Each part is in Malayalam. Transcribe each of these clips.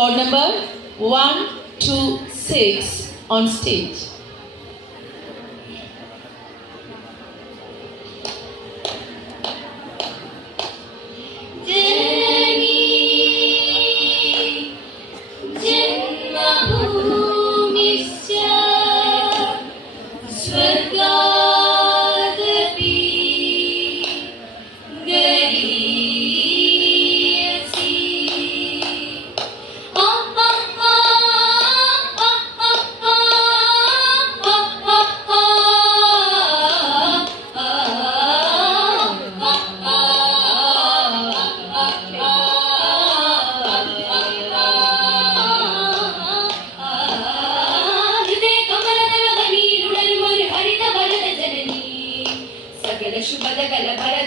Code number 126 on stage.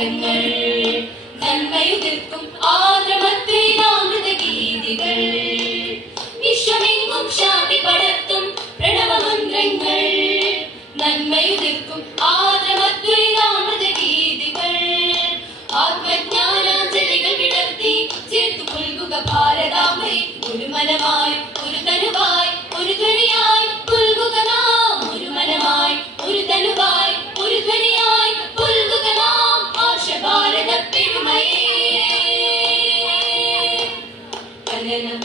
പ്രണവമന്ത്രങ്ങൾ നന്മയുതിർക്കും ആദ്രമത്രീനാമൃത ഗീതികൾ വിശ്വമെങ്ങും പ്രണവമന്ത്രങ്ങൾ. നന്മയുതിർക്കും ആദ്രമത്രീനാമൃത ഗീതികൾ ആത്മജ്ഞാനാഞ്ജലികൾ വിടർത്തി ചേർത്തു പുൽകുക ഭാരതാംബെ ഒരു മനമായി ഒരു തനുവായി ഒരു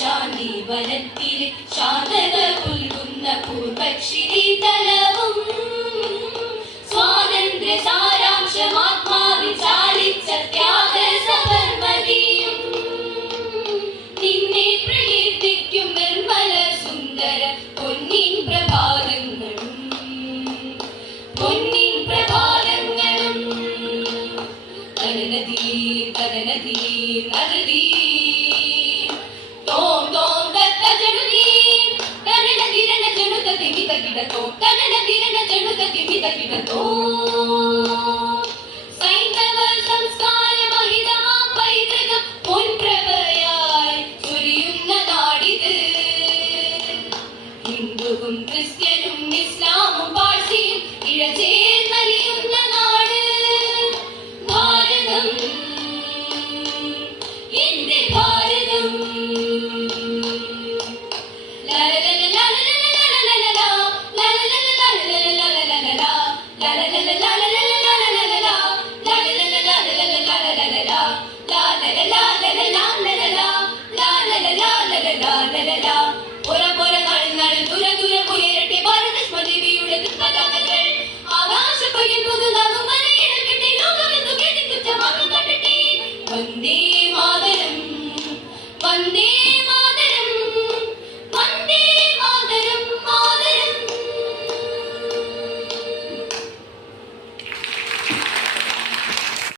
ശാന്തി വനത്തിലെ ശാന്തത പുൽകുന്ന പൂർവക്ഷിരി തലവും. സ്വാതന്ത്ര്യ സാരാംശമാത്മാവിൽ ചാലിച്ച ത്യാഗ സബർമതിയും. നിന്നെ പ്രകീർത്തിക്കും നിർമ്മല സുന്ദര പൊന്നിൻ പ്രഭാതങ്ങളും. പൊന്നിൻ പ്രഭാതങ്ങളും. തനനദീർ തനനദീർ നദീർ ತಗಿದೋ ಕನ್ನಡ ಬಿರನ ಜನುತ ಕಿಮಿತ ಕಿಮಿತೋ